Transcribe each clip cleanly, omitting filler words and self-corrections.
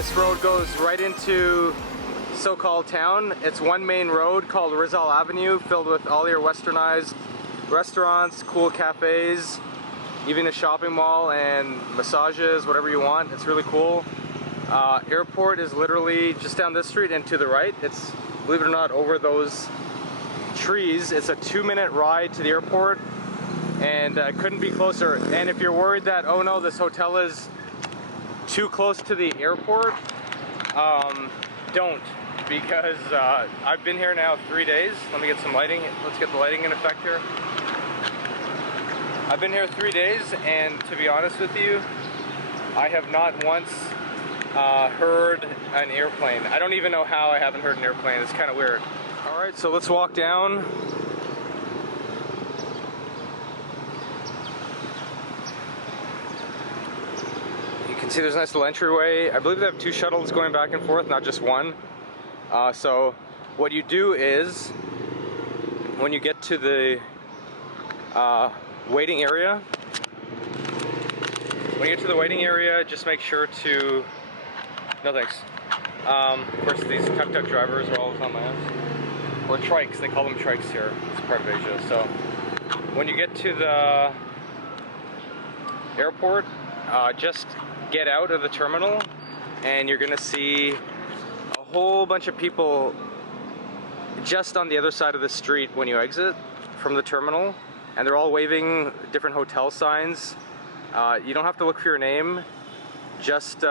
This road goes right into so-called town. It's one main road called Rizal Avenue, filled with all your westernized restaurants, cool cafes, even a shopping mall and massages, whatever you want. It's really cool. Airport is literally just down this street and to the right. It's, believe it or not, over those trees. It's a 2-minute ride to the airport, and couldn't be closer. And if you're worried that, oh no, this hotel is too close to the airport, don't, because I've been here now 3 days. Let me get some lighting. Let's get the lighting in effect here. I've been here 3 days, and to be honest with you, I have not once heard an airplane. I don't even know how I haven't heard an airplane. It's kind of weird. Alright, so let's walk down. You can see there's a nice little entryway. I believe they have 2 shuttles going back and forth, not just one. So what you do is, when you get to the waiting area, just make sure to, no thanks. Of course, these tuk-tuk drivers are always on my ass. Or trikes, they call them trikes here. It's part of Asia. So when you get to the airport, just get out of the terminal and you're gonna see a whole bunch of people just on the other side of the street when you exit from the terminal, and they're all waving different hotel signs. You don't have to look for your name, just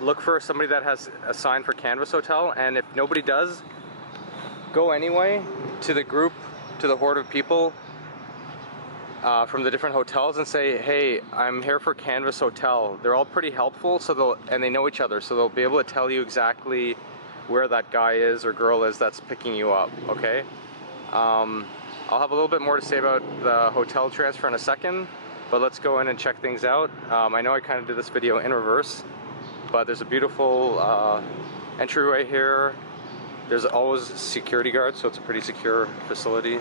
look for somebody that has a sign for Canvas Hotel, and if nobody does, go anyway to the group, to the horde of people from the different hotels and say, hey, I'm here for Canvas Hotel. They're all pretty helpful, so and they know each other, so they'll be able to tell you exactly where that guy is or girl is that's picking you up, okay? I'll have a little bit more to say about the hotel transfer in a second, but let's go in and check things out. I know I kind of did this video in reverse, but there's a beautiful entryway here. There's always security guards, so it's a pretty secure facility.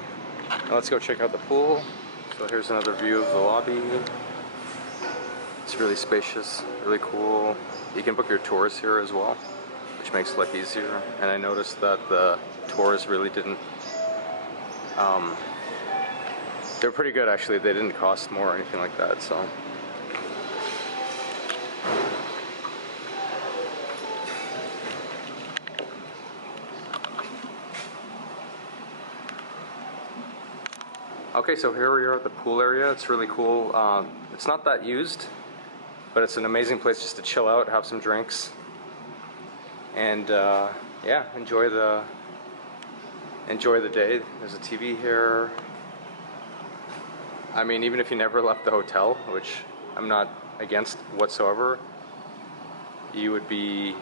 Now let's go check out the pool. So here's another view of the lobby. It's really spacious, really cool. You can book your tours here as well, which makes life easier. And I noticed that the tours really didn't, they're pretty good actually. They didn't cost more or anything like that, so. Okay, so here we are at the pool area. It's really cool. It's not that used, but it's an amazing place just to chill out, have some drinks, and yeah, enjoy the day. There's a TV here. I mean, even if you never left the hotel, which I'm not against whatsoever, you would be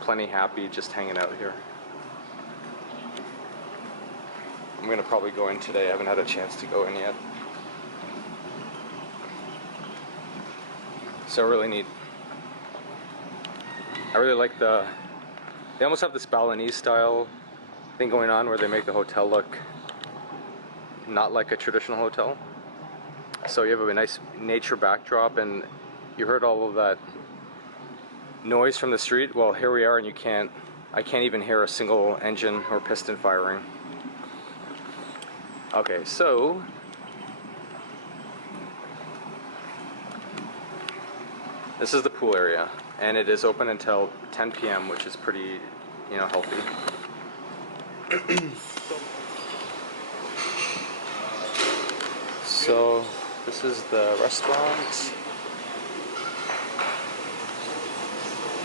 plenty happy just hanging out here. I'm gonna probably go in today. I haven't had a chance to go in yet. So really neat. I really like they almost have this Balinese style thing going on where they make the hotel look not like a traditional hotel. So you have a nice nature backdrop, and you heard all of that noise from the street. Well, here we are, and I can't even hear a single engine or piston firing. Okay, so this is the pool area, and it is open until 10 p.m., which is pretty, you know, healthy. So this is the restaurant.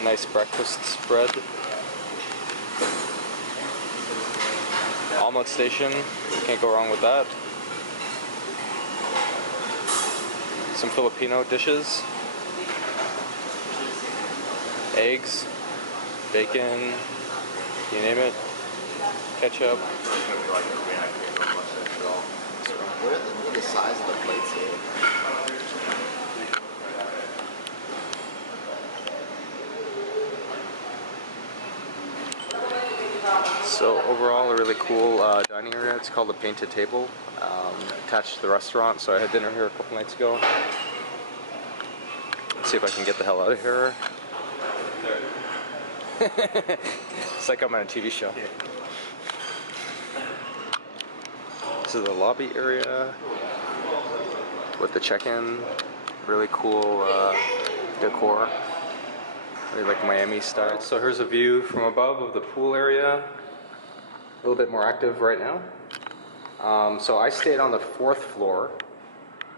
Nice breakfast spread. Omelet station, can't go wrong with that. Some Filipino dishes. Eggs, bacon, you name it. Ketchup. What are the size of the plates here? So overall, a really cool dining area. It's called the Painted Table, attached to the restaurant. So I had dinner here a couple nights ago. Let's see if I can get the hell out of here. It's like I'm on a TV show. This is the lobby area with the check-in. Really cool decor. Really like Miami style. So here's a view from above of the pool area. A little bit more active right now. So I stayed on the 4th floor,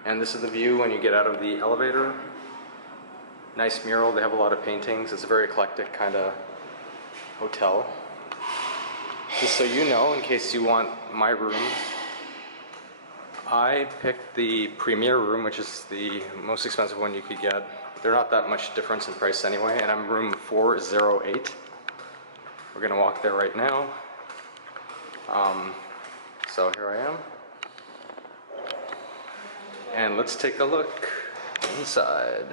and this is the view when you get out of the elevator. Nice mural. They have a lot of paintings. It's a very eclectic kind of hotel. Just so you know, in case you want my room, I picked the premier room, which is the most expensive one you could get. They're not that much difference in price anyway, and I'm room 408. We're gonna walk there right now. So here I am. And let's take a look inside.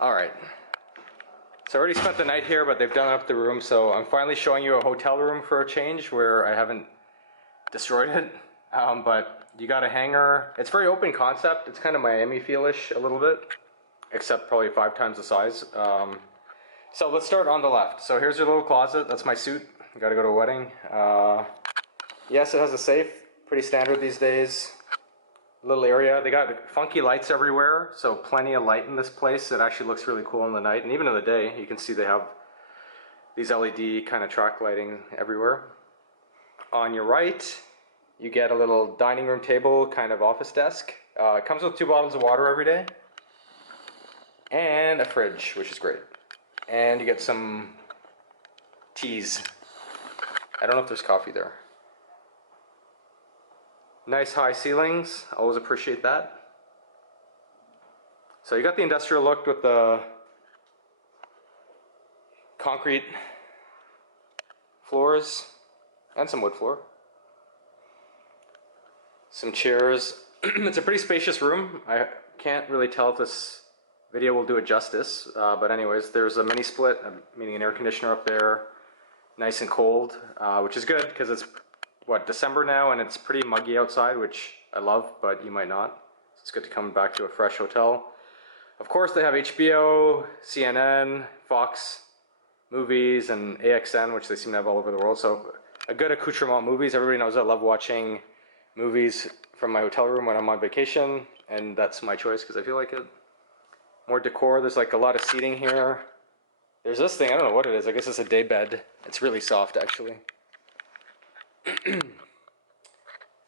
Alright. So I already spent the night here, but they've done up the room, so I'm finally showing you a hotel room for a change where I haven't destroyed it. But you got a hanger. It's very open concept. It's kind of Miami feel-ish a little bit, except probably 5 times the size. So let's start on the left. So here's your little closet. That's my suit. Got to go to a wedding. Yes, it has a safe. Pretty standard these days. Little area. They got funky lights everywhere, so plenty of light in this place. It actually looks really cool in the night, and even in the day. You can see they have these LED kind of track lighting everywhere. On your right, you get a little dining room table, kind of office desk. It comes with 2 bottles of water every day, and a fridge, which is great. And you get some teas. I don't know if there's coffee there. Nice high ceilings, always appreciate that. So you got the industrial look with the concrete floors and some wood floor. Some chairs. It's a pretty spacious room. I can't really tell if this video will do it justice, but anyways, there's a mini split, meaning an air conditioner up there, nice and cold, which is good because it's December now, and it's pretty muggy outside, which I love, but you might not. It's good to come back to a fresh hotel. Of course, they have HBO, CNN, Fox movies, and AXN, which they seem to have all over the world. So a good accoutrement movies. Everybody knows I love watching movies from my hotel room when I'm on vacation, and that's my choice because I feel like it. More decor. There's like a lot of seating here. There's this thing. I don't know what it is. I guess it's a day bed. It's really soft, actually.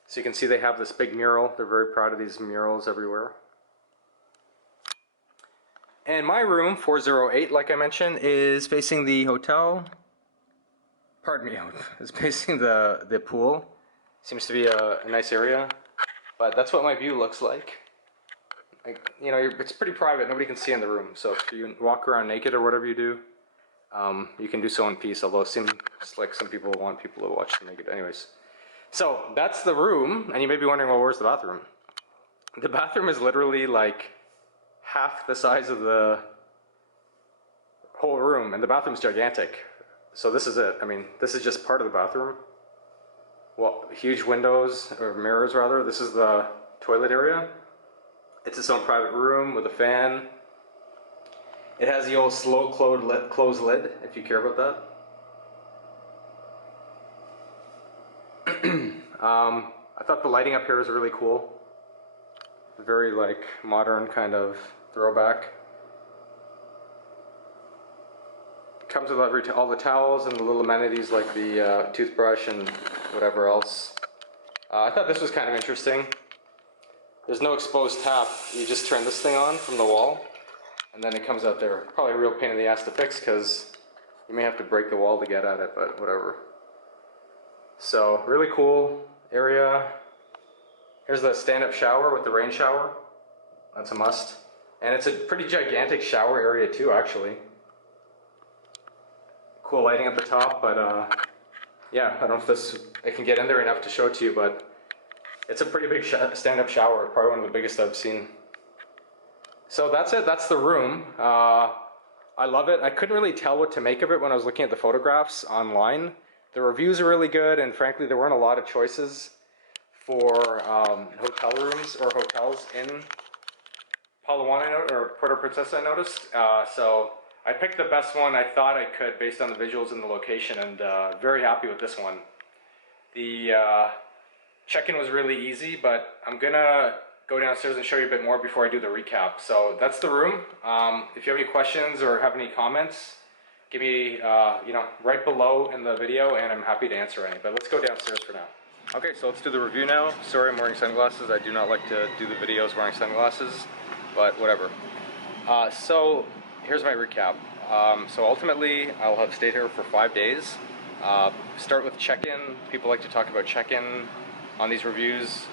So you can see they have this big mural. They're very proud of these murals everywhere. And my room, 408, like I mentioned, is facing the hotel. Pardon me, is facing the pool. Seems to be a nice area. But that's what my view looks like. You know, it's pretty private. Nobody can see in the room. So if you walk around naked or whatever you do, you can do so in peace, although it seems like some people want people to watch them naked. Anyways, so that's the room, and you may be wondering, well, where's the bathroom? The bathroom is literally like half the size of the whole room, and the bathroom's gigantic. So this is it. I mean, this is just part of the bathroom. Well, huge windows, or mirrors rather. This is the toilet area. It's its own private room with a fan. It has the old slow close lid, if you care about that. I thought the lighting up here was really cool. Very like modern kind of throwback. Comes with all the towels and the little amenities like the toothbrush and whatever else. I thought this was kind of interesting. There's no exposed tap. You just turn this thing on from the wall, and then it comes out there. Probably a real pain in the ass to fix because you may have to break the wall to get at it, but whatever. So, really cool area. Here's the stand-up shower with the rain shower. That's a must. And it's a pretty gigantic shower area too, actually. Cool lighting at the top, but yeah, I don't know if I can get in there enough to show it to you, but it's a pretty big stand-up shower, probably one of the biggest I've seen. So that's it, that's the room. I love it. I couldn't really tell what to make of it when I was looking at the photographs online. The reviews are really good, and frankly there weren't a lot of choices for hotel rooms or hotels in Palawan or Puerto Princesa, I noticed. So I picked the best one I thought I could based on the visuals and the location, and very happy with this one. The check-in was really easy, but I'm gonna go downstairs and show you a bit more before I do the recap. So that's the room. If you have any questions or have any comments, give me, right below in the video, and I'm happy to answer any. But let's go downstairs for now. Okay, so let's do the review now. Sorry I'm wearing sunglasses. I do not like to do the videos wearing sunglasses, but whatever. So here's my recap. So ultimately, I'll have stayed here for 5 days. Start with check-in. People like to talk about check-in on these reviews.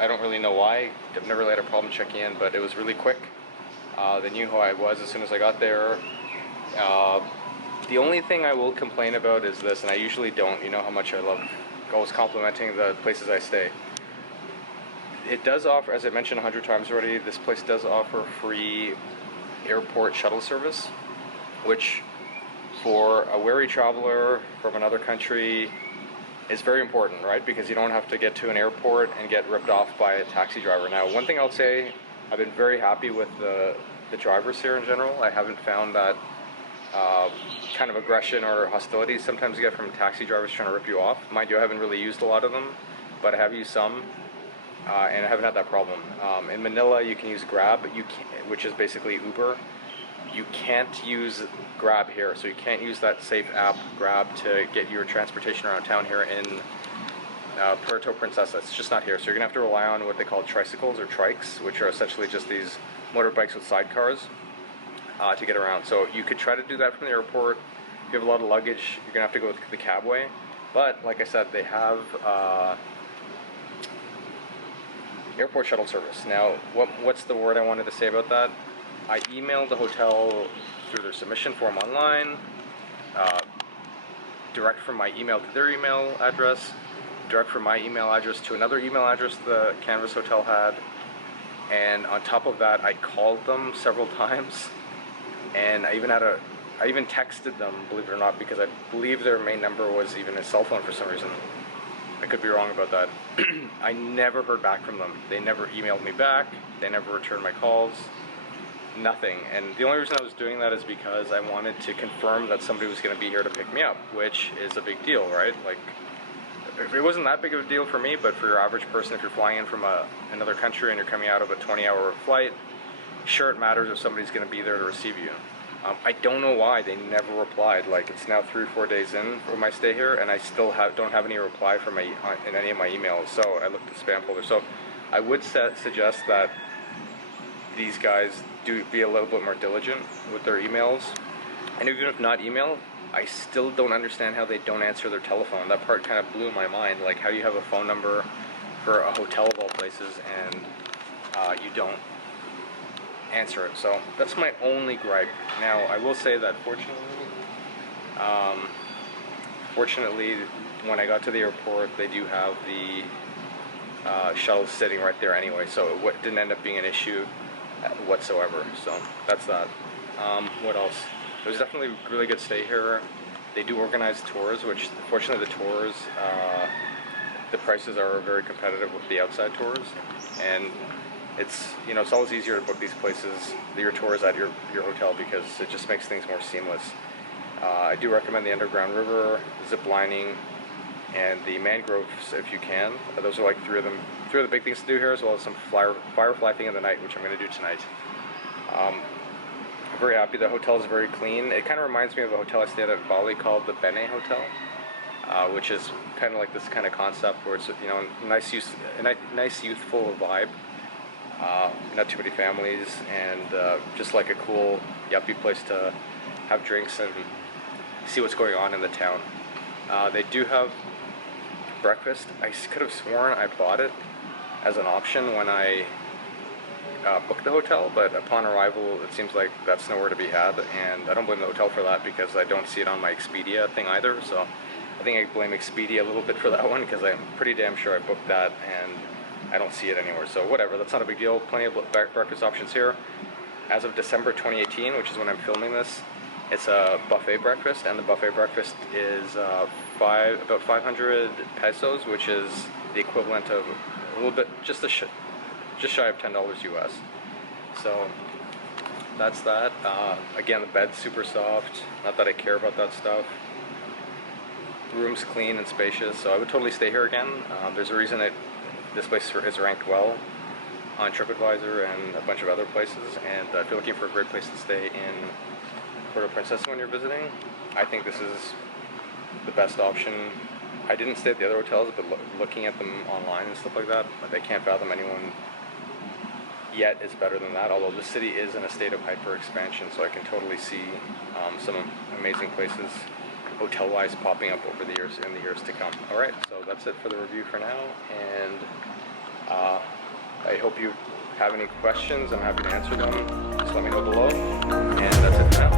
I don't really know why. I've never really had a problem checking in, but it was really quick. They knew who I was as soon as I got there. The only thing I will complain about is this, and I usually don't. You know how much I love always complimenting the places I stay. It does offer, as I mentioned 100 times already, this place does offer free airport shuttle service, which for a wary traveler from another country is very important, right? Because you don't have to get to an airport and get ripped off by a taxi driver. Now, one thing I'll say, I've been very happy with the drivers here in general. I haven't found that kind of aggression or hostility sometimes you get from taxi drivers trying to rip you off. Mind you, I haven't really used a lot of them, but I have used some, and I haven't had that problem. In Manila, you can use Grab, which is basically Uber. You can't use Grab here, so you can't use that safe app Grab to get your transportation around town here in Puerto Princesa. It's just not here, so you're gonna have to rely on what they call tricycles or trikes, which are essentially just these motorbikes with sidecars to get around. So you could try to do that from the airport. If you have a lot of luggage, you're gonna have to go with the cabway. But like I said, they have airport shuttle service. Now, what's the word I wanted to say about that? I emailed the hotel through their submission form online, direct from my email to their email address, direct from my email address to another email address the Canvas Hotel had, and on top of that, I called them several times, and I even texted them, believe it or not, because I believe their main number was even a cell phone for some reason. I could be wrong about that. I never heard back from them. They never emailed me back. They never returned my calls. Nothing. And the only reason I was doing that is because I wanted to confirm that somebody was going to be here to pick me up, which is a big deal, right? Like, it wasn't that big of a deal for me, but for your average person, if you're flying in from another country and you're coming out of a 20-hour flight, sure, it matters if somebody's going to be there to receive you. I don't know why they never replied. Like, it's now 3 or 4 days in for my stay here, and I still don't have any reply from in any of my emails. So I looked at the spam folder. So I would suggest that these guys do be a little bit more diligent with their emails. And even if not email, I still don't understand how they don't answer their telephone. That part kind of blew my mind. Like, how do you have a phone number for a hotel of all places and you don't answer it? So that's my only gripe. Now, I will say that fortunately, when I got to the airport, they do have the shuttles sitting right there anyway, so it didn't end up being an issue whatsoever. So that's that. What else? It was definitely a really good stay here. They do organize tours, which fortunately the tours, the prices are very competitive with the outside tours, and it's always easier to book these places, your tours at your hotel, because it just makes things more seamless. I do recommend the underground river, zip lining, and the mangroves if you can. Those are like three of the big things to do here, as well as some firefly thing in the night, which I'm going to do tonight. I'm very happy. The hotel is very clean. It kind of reminds me of a hotel I stayed at Bali called the Bene Hotel, which is kind of like this kind of concept where it's a nice youthful vibe. Not too many families, and just like a cool yuppie place to have drinks and see what's going on in the town. They do have breakfast. I could have sworn I bought it as an option when I booked the hotel, but upon arrival it seems like that's nowhere to be had, and I don't blame the hotel for that because I don't see it on my Expedia thing either. So I think I blame Expedia a little bit for that one, because I'm pretty damn sure I booked that and I don't see it anywhere. So whatever, that's not a big deal. Plenty of breakfast options here. As of December 2018, which is when I'm filming this, it's a buffet breakfast, and the buffet breakfast is about 500 pesos, which is the equivalent of a little bit, just shy of $10 US. So that's that. Again, the bed's super soft. Not that I care about that stuff. The room's clean and spacious, so I would totally stay here again. There's a reason this place is ranked well on TripAdvisor and a bunch of other places, and if you're looking for a great place to stay in Puerto Princesa when you're visiting, I think this is the best option. I didn't stay at the other hotels, but looking at them online and stuff like that, I can't fathom anyone yet is better than that, although the city is in a state of hyper expansion, so I can totally see some amazing places hotel-wise popping up over the years in the years to come. Alright, so that's it for the review for now, and I hope you have any questions. I'm happy to answer them. Just let me know below, and that's it for now.